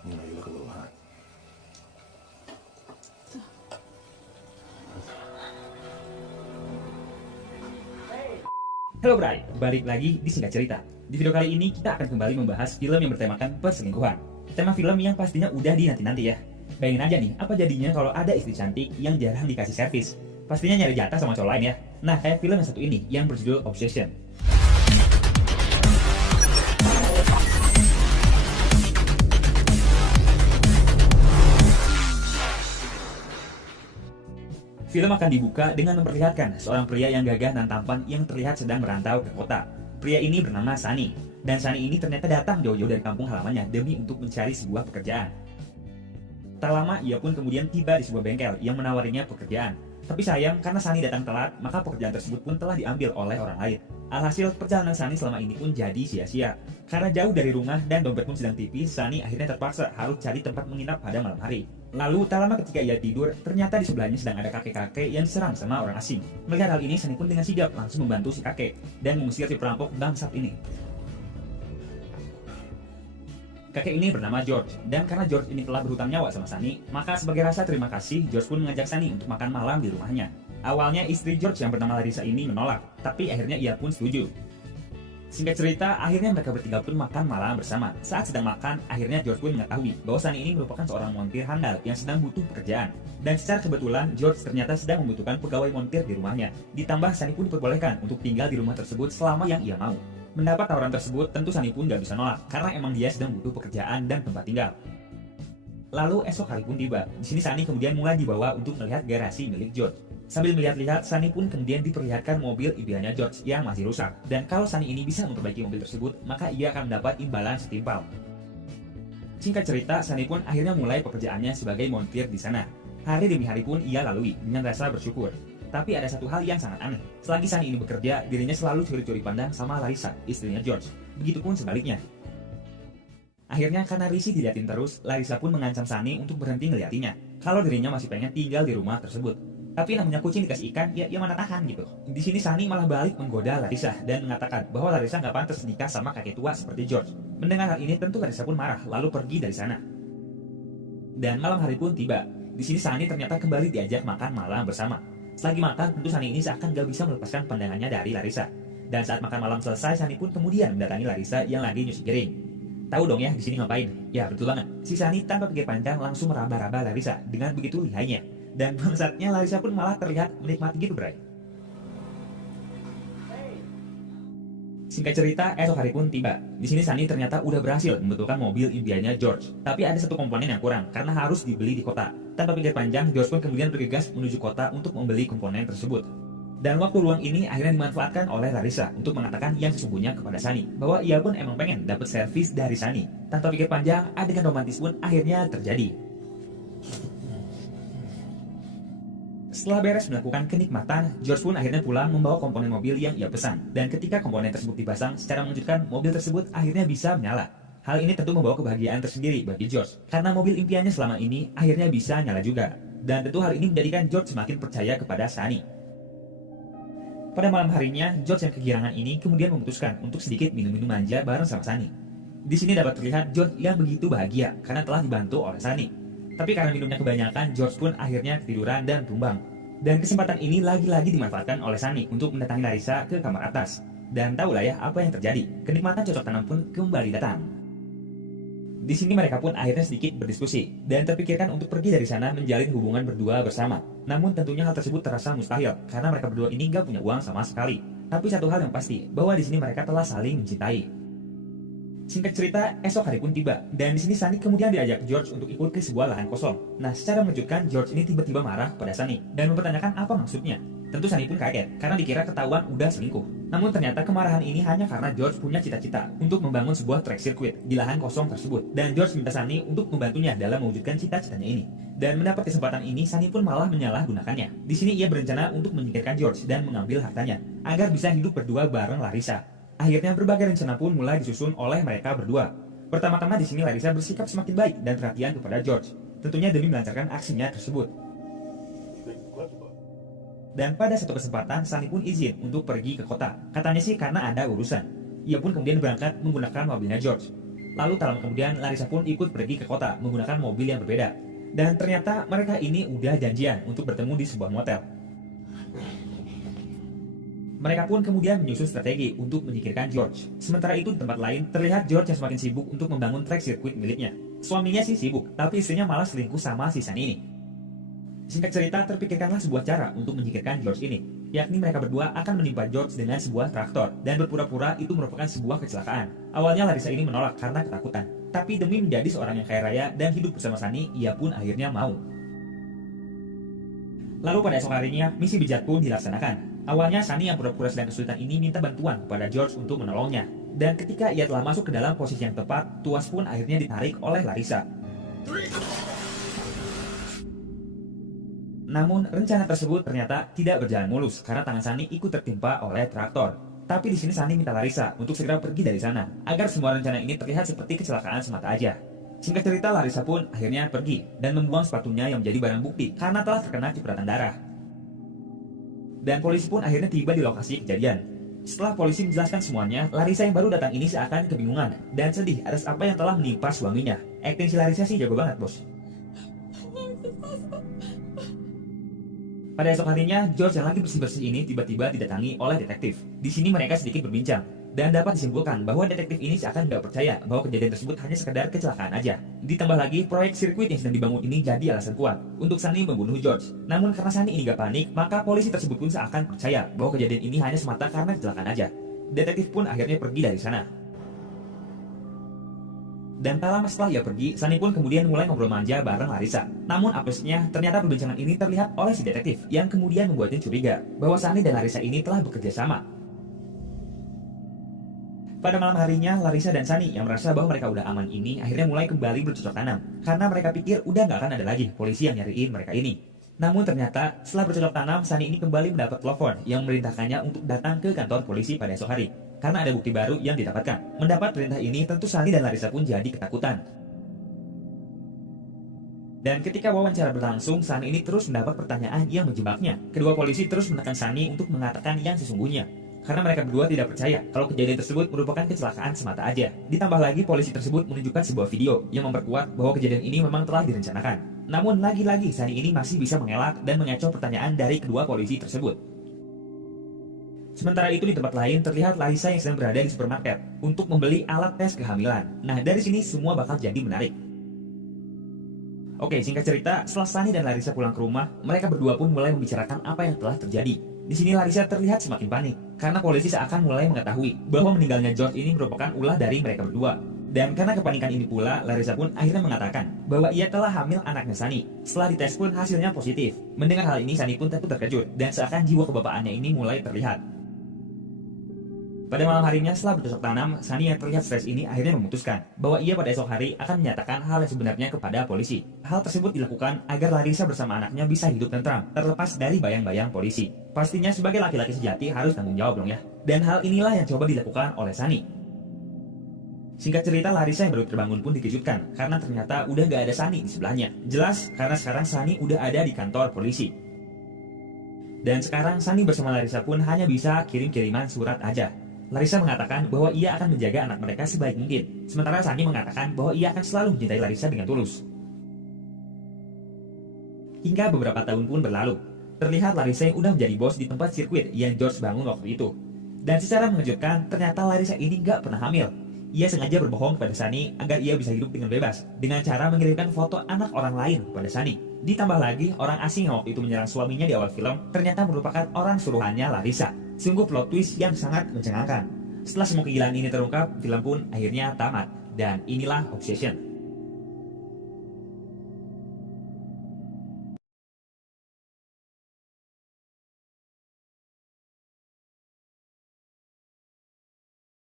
Gila keluhan. Halo Bray, balik lagi di Singkat Cerita. Di video kali ini kita akan kembali membahas film yang bertemakan perselingkuhan. Tema film yang pastinya udah dinanti-nanti ya. Bayangin aja nih, apa jadinya kalau ada istri cantik yang jarang dikasih servis. Pastinya nyari jatah sama cowok lain ya. Nah, kayak film yang satu ini, yang berjudul Obsession. Film akan dibuka dengan memperlihatkan seorang pria yang gagah dan tampan yang terlihat sedang merantau ke kota. Pria ini bernama Sunny, dan Sunny ini ternyata datang jauh-jauh dari kampung halamannya demi untuk mencari sebuah pekerjaan. Tak lama ia pun kemudian tiba di sebuah bengkel yang menawarinya pekerjaan. Tapi sayang, karena Sunny datang telat, maka pekerjaan tersebut pun telah diambil oleh orang lain. Alhasil, perjalanan Sunny selama ini pun jadi sia-sia. Karena jauh dari rumah dan dompet pun sedang tipis, Sunny akhirnya terpaksa harus cari tempat menginap pada malam hari. Lalu, tak lama ketika ia tidur, ternyata di sebelahnya sedang ada kakek-kakek yang diserang sama orang asing. Melihat hal ini, Sunny pun dengan sigap langsung membantu si kakek dan mengusir si perampok bangsat ini. Kakek ini bernama George, dan karena George ini telah berhutang nyawa sama Sunny, maka sebagai rasa terima kasih, George pun mengajak Sunny untuk makan malam di rumahnya. Awalnya istri George yang bernama Larissa ini menolak, tapi akhirnya ia pun setuju. Singkat cerita, akhirnya mereka bertiga pun makan malam bersama. Saat sedang makan, akhirnya George pun mengetahui bahwa Sunny ini merupakan seorang montir handal yang sedang butuh pekerjaan. Dan secara kebetulan, George ternyata sedang membutuhkan pegawai montir di rumahnya. Ditambah, Sunny pun diperbolehkan untuk tinggal di rumah tersebut selama yang ia mau. Mendapat tawaran tersebut, tentu Sunny pun gak bisa nolak, karena emang dia sedang butuh pekerjaan dan tempat tinggal. Lalu esok hari pun tiba. Di sini Sunny kemudian mulai dibawa untuk melihat garasi milik George. Sambil melihat-lihat, Sunny pun kemudian diperlihatkan mobil impiannya George yang masih rusak. Dan kalau Sunny ini bisa memperbaiki mobil tersebut, maka ia akan mendapat imbalan setimpal. Singkat cerita, Sunny pun akhirnya mulai pekerjaannya sebagai montir di sana. Hari demi hari pun ia lalui dengan rasa bersyukur. Tapi ada satu hal yang sangat aneh. Selagi Sunny ini bekerja, dirinya selalu curi-curi pandang sama Larissa, istrinya George. Begitupun sebaliknya. Akhirnya karena risih diliatin terus, Larissa pun mengancam Sunny untuk berhenti ngeliatinya. Kalau dirinya masih pengen tinggal di rumah tersebut. Tapi namanya kucing dikasih ikan, ya mana tahan gitu. Di sini Sunny malah balik menggoda Larissa dan mengatakan bahwa Larissa nggak pantas nikah sama kakek tua seperti George. Mendengar hal ini tentu Larissa pun marah, lalu pergi dari sana. Dan malam hari pun tiba. Di sini Sunny ternyata kembali diajak makan malam bersama. Selagi makan, tentu Sunny ini seakan gak bisa melepaskan pandangannya dari Larissa. Dan saat makan malam selesai, Sunny pun kemudian mendatangi Larissa yang lagi nyuci piring. Tahu dong ya di sini ngapain? Ya betul banget. Si Sunny tanpa pikir panjang langsung meraba-raba Larissa dengan begitu lihainya. Dan bangsatnya Larissa pun malah terlihat menikmati gitu, Bray. Singkat cerita, esok hari pun tiba. Di sini Sunny ternyata udah berhasil membetulkan mobil impiannya George. Tapi ada satu komponen yang kurang karena harus dibeli di kota. Tanpa pikir panjang, George pun kemudian bergegas menuju kota untuk membeli komponen tersebut. Dan waktu luang ini akhirnya dimanfaatkan oleh Larissa untuk mengatakan yang sesungguhnya kepada Sunny, bahwa ia pun emang pengen dapat servis dari Sunny. Tanpa pikir panjang, adegan romantis pun akhirnya terjadi. Setelah beres melakukan kenikmatan, George pun akhirnya pulang membawa komponen mobil yang ia pesan. Dan ketika komponen tersebut dipasang, secara mengejutkan mobil tersebut akhirnya bisa menyala. Hal ini tentu membawa kebahagiaan tersendiri bagi George, karena mobil impiannya selama ini akhirnya bisa nyala juga. Dan tentu hal ini menjadikan George semakin percaya kepada Sunny. Pada malam harinya, George yang kegirangan ini kemudian memutuskan untuk sedikit minum-minum manja bareng sama Sunny. Di sini dapat terlihat George yang begitu bahagia karena telah dibantu oleh Sunny. Tapi karena minumnya kebanyakan, George pun akhirnya ketiduran dan tumbang. Dan kesempatan ini lagi-lagi dimanfaatkan oleh Sunny untuk mendatangi Larissa ke kamar atas. Dan tahulah ya apa yang terjadi. Kenikmatan cocok tanam pun kembali datang. Di sini mereka pun akhirnya sedikit berdiskusi dan terpikirkan untuk pergi dari sana menjalin hubungan berdua bersama. Namun tentunya hal tersebut terasa mustahil karena mereka berdua ini gak punya uang sama sekali. Tapi satu hal yang pasti, bahwa di sini mereka telah saling mencintai. Singkat cerita, esok hari pun tiba, dan di sini Sunny kemudian diajak George untuk ikut ke sebuah lahan kosong. Nah, secara mengejutkan, George ini tiba-tiba marah pada Sunny dan mempertanyakan apa maksudnya. Tentu Sunny pun kaget, karena dikira ketahuan udah selingkuh. Namun ternyata kemarahan ini hanya karena George punya cita-cita untuk membangun sebuah track circuit di lahan kosong tersebut. Dan George minta Sunny untuk membantunya dalam mewujudkan cita-citanya ini. Dan mendapat kesempatan ini, Sunny pun malah menyalahgunakannya. Di sini ia berencana untuk menyingkirkan George dan mengambil hartanya, agar bisa hidup berdua bareng Larissa. Akhirnya berbagai rencana pun mulai disusun oleh mereka berdua. Pertama-tama di sini Larissa bersikap semakin baik dan perhatian kepada George, tentunya demi melancarkan aksinya tersebut. Dan pada satu kesempatan, Sunny pun izin untuk pergi ke kota. Katanya sih karena ada urusan. Ia pun kemudian berangkat menggunakan mobilnya George. Lalu tak lama kemudian Larissa pun ikut pergi ke kota menggunakan mobil yang berbeda. Dan ternyata mereka ini udah janjian untuk bertemu di sebuah motel. Mereka pun kemudian menyusun strategi untuk menyingkirkan George. Sementara itu di tempat lain terlihat George yang semakin sibuk untuk membangun track sirkuit miliknya. Suaminya sih sibuk, tapi istrinya malah selingkuh sama si Sunny ini. Singkat cerita, terpikirkanlah sebuah cara untuk menyingkirkan George ini, yakni mereka berdua akan menimpa George dengan sebuah traktor dan berpura-pura itu merupakan sebuah kecelakaan. Awalnya Larissa ini menolak karena ketakutan, tapi demi menjadi seorang yang kaya raya dan hidup bersama Sunny, ia pun akhirnya mau. Lalu pada esok harinya, misi bejat pun dilaksanakan. Awalnya Sunny yang pura-pura sedang kesulitan ini minta bantuan kepada George untuk menolongnya. Dan ketika ia telah masuk ke dalam posisi yang tepat, tuas pun akhirnya ditarik oleh Larissa. Namun rencana tersebut ternyata tidak berjalan mulus karena tangan Sunny ikut tertimpa oleh traktor. Tapi di sini Sunny minta Larissa untuk segera pergi dari sana agar semua rencana ini terlihat seperti kecelakaan semata aja. Singkat cerita, Larissa pun akhirnya pergi dan membuang sepatunya yang menjadi barang bukti karena telah terkena cipratan darah. Dan polisi pun akhirnya tiba di lokasi kejadian. Setelah polisi menjelaskan semuanya, Larissa yang baru datang ini seakan kebingungan dan sedih atas apa yang telah menimpa suaminya. Akting si Larissa sih jago banget, bos. Pada esok harinya, George yang lagi bersih-bersih ini tiba-tiba didatangi oleh detektif. Di sini mereka sedikit berbincang, dan dapat disimpulkan bahwa detektif ini seakan nggak percaya bahwa kejadian tersebut hanya sekedar kecelakaan aja. Ditambah lagi, proyek sirkuit yang sedang dibangun ini jadi alasan kuat untuk Sunny membunuh George. Namun karena Sunny ini gak panik, maka polisi tersebut pun seakan percaya bahwa kejadian ini hanya semata karena kecelakaan aja. Detektif pun akhirnya pergi dari sana. Dan tak lama setelah ia pergi, Sunny pun kemudian mulai ngobrol manja bareng Larissa. Namun apesnya, ternyata perbincangan ini terlihat oleh si detektif, yang kemudian membuatnya curiga bahwa Sunny dan Larissa ini telah bekerja sama. Pada malam harinya, Larissa dan Sunny yang merasa bahwa mereka udah aman ini akhirnya mulai kembali bercocok tanam, karena mereka pikir udah gak akan ada lagi polisi yang nyariin mereka ini. Namun ternyata, setelah bercocok tanam, Sunny ini kembali mendapat telepon yang memerintahkannya untuk datang ke kantor polisi pada esok hari. Karena ada bukti baru yang didapatkan. Mendapat perintah ini, tentu Sunny dan Larissa pun jadi ketakutan. Dan ketika wawancara berlangsung, Sunny ini terus mendapat pertanyaan yang menjebaknya. Kedua polisi terus menekan Sunny untuk mengatakan yang sesungguhnya. Karena mereka berdua tidak percaya kalau kejadian tersebut merupakan kecelakaan semata aja. Ditambah lagi, polisi tersebut menunjukkan sebuah video yang memperkuat bahwa kejadian ini memang telah direncanakan. Namun lagi-lagi, Sunny ini masih bisa mengelak dan mengecoh pertanyaan dari kedua polisi tersebut. Sementara itu di tempat lain terlihat Larissa yang sedang berada di supermarket untuk membeli alat tes kehamilan. Nah, dari sini semua bakal jadi menarik. Oke, singkat cerita, setelah Sunny dan Larissa pulang ke rumah, mereka berdua pun mulai membicarakan apa yang telah terjadi. Di sini Larissa terlihat semakin panik karena polisi seakan mulai mengetahui bahwa meninggalnya George ini merupakan ulah dari mereka berdua. Dan karena kepanikan ini pula, Larissa pun akhirnya mengatakan bahwa ia telah hamil anaknya Sunny. Setelah dites pun hasilnya positif. Mendengar hal ini, Sunny pun tentu terkejut dan seakan jiwa kebapaannya ini mulai terlihat. Pada malam harinya setelah bercocok tanam, Sunny yang terlihat stres ini akhirnya memutuskan bahwa ia pada esok hari akan menyatakan hal yang sebenarnya kepada polisi. Hal tersebut dilakukan agar Larissa bersama anaknya bisa hidup tentram, terlepas dari bayang-bayang polisi. Pastinya sebagai laki-laki sejati harus tanggung jawab dong ya. Dan hal inilah yang coba dilakukan oleh Sunny. Singkat cerita, Larissa yang baru terbangun pun dikejutkan karena ternyata udah gak ada Sunny di sebelahnya. Jelas karena sekarang Sunny udah ada di kantor polisi. Dan sekarang Sunny bersama Larissa pun hanya bisa kirim-kiriman surat aja. Larissa mengatakan bahwa ia akan menjaga anak mereka sebaik mungkin. Sementara Sunny mengatakan bahwa ia akan selalu mencintai Larissa dengan tulus. Hingga beberapa tahun pun berlalu. Terlihat Larissa yang udah menjadi bos di tempat sirkuit yang George bangun waktu itu. Dan secara mengejutkan, ternyata Larissa ini gak pernah hamil. Ia sengaja berbohong kepada Sunny agar ia bisa hidup dengan bebas dengan cara mengirimkan foto anak orang lain kepada Sunny. Ditambah lagi, orang asing yang waktu itu menyerang suaminya di awal film ternyata merupakan orang suruhannya Larissa. Sungguh plot twist yang sangat mencengangkan. Setelah semua kegilaan ini terungkap, film pun akhirnya tamat. Dan inilah Obsession.